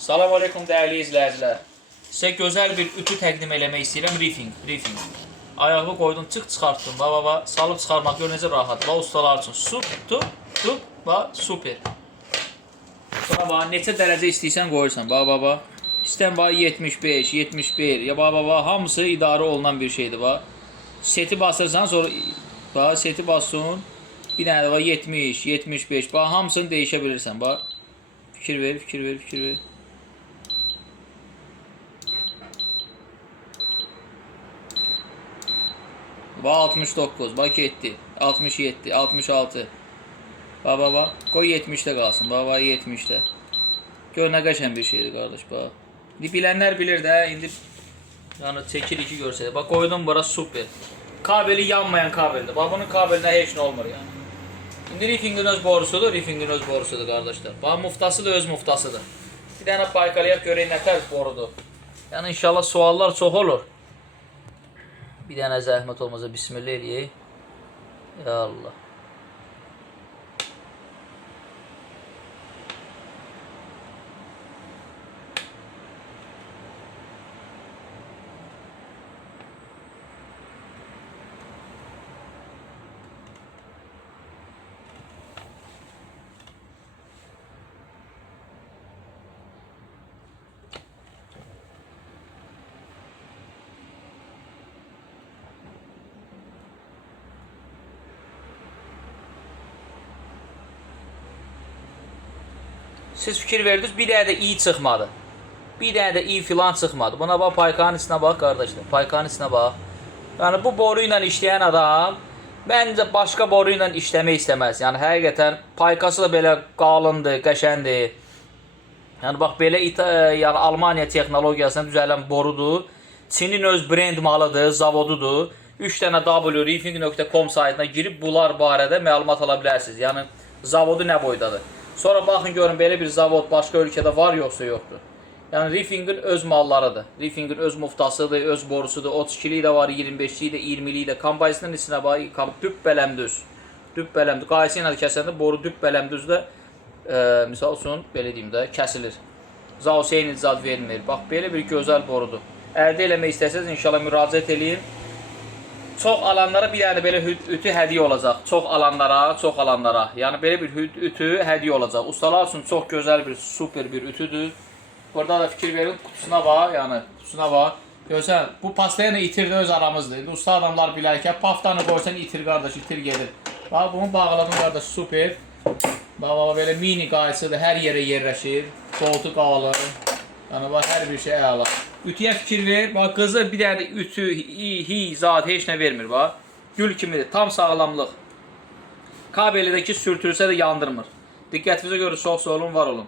Salam aleykum dəyərli izləyicilər. Sizə gözəl bir ütü təqdim eləmək istəyirəm. Riffing. Ayağı qoydum, çıxartdım. Salıb çıxarmaq gör necə rahat. Ustalar üçün tup, super. Neçə dərəcə istəyirsən qoyursan. İstən 75, 71. Ya hamısı idarə olunan bir şeydir. Seti basırsan, sonra seti basın. Bir dənə də 70, 75. Hamısını dəyişə bilirsən. Fikir ver. 69, getdi. 67, 66. Qoy 70-də qalsın. 70-də. Gör nə qəşəng bir şeydir qardaş. Bilənlər bilir də, indi yəni çəkirik ki görsədə. Qoydum bura super. Kabeli yanmayan kabeldir. Bunun kabelinə heç nə olmur yəni. İndi Riffingin öz borusudur qardaşlar. Muftası da öz muftasıdır. Bir dənə paykalayaq görək nə tərz borudur. Yəni inşallah suallar çox olur. Bir dənə zəhmət olmazsa bismillah eləyək. Ya Allah. Siz fikir verdiniz, bir dənə də i çıxmadı. Bir dənə də i filan çıxmadı. Buna bax, paykanın içinə bax qardaşlar. Paykanın içinə bax. Yəni bu boru ilə işləyən adam məncə başqa boru ilə işləmək istəməz. Yəni həqiqətən paykası da belə qalındır, qəşəndir. Yəni bax belə yəni Almaniya texnologiyasına düzələn borudur. Çinin öz brend malıdır, zavodudur. 3 dənə www.riffing.com saytına girib bunlar barədə məlumat ala bilərsiniz. Yəni zavodu nə boydadır. Sonra baxın görün belə bir zavod başqa ölkədə var yoxsa yoxdur. Yəni Riffingin öz mallarıdır. Riffingin öz muftasıdır, öz borusudur. 32'li də var, 25'li də, 20'li də. Kombaysının içinə bax, düppələmdüz. Qayısı ilə kəsəndə boru düppələmdüzdə misal üçün belə deyim də kəsilir. Zauseyn icazə vermir. Bax belə bir gözəl borudur. Əldə eləmək istəsəniz inşallah müraciət eləyin. Çox alanlara bir dənə belə ütü hədiyyə olacaq. Çox alanlara. Yəni belə bir ütü hədiyyə olacaq. Ustalar üçün çox gözəl bir, super bir ütüdür. Burada da fikir verin, kutusuna bax, yəni kutusuna bax. Görsən, bu pastaya itirdi öz aramızdır. İndi usta adamlar bilər ki, paftanı qoysan itir qardaş, itir gedir. Bax, bunu bağladım qardaş, super. Bax, belə mini qayısıdır, hər yerə yerləşir. Koltuq alır. Yəni bax, hər bir şey əla. Ütüyə fikir ver. Bax, qızır bir dənə ütü, zat heç nə vermir. Bax, gül kimidir, tam sağlamlıq. Kabelidəki sürtülsə də yandırmır. Diqqətinizə görə çox sağ olun, var olun.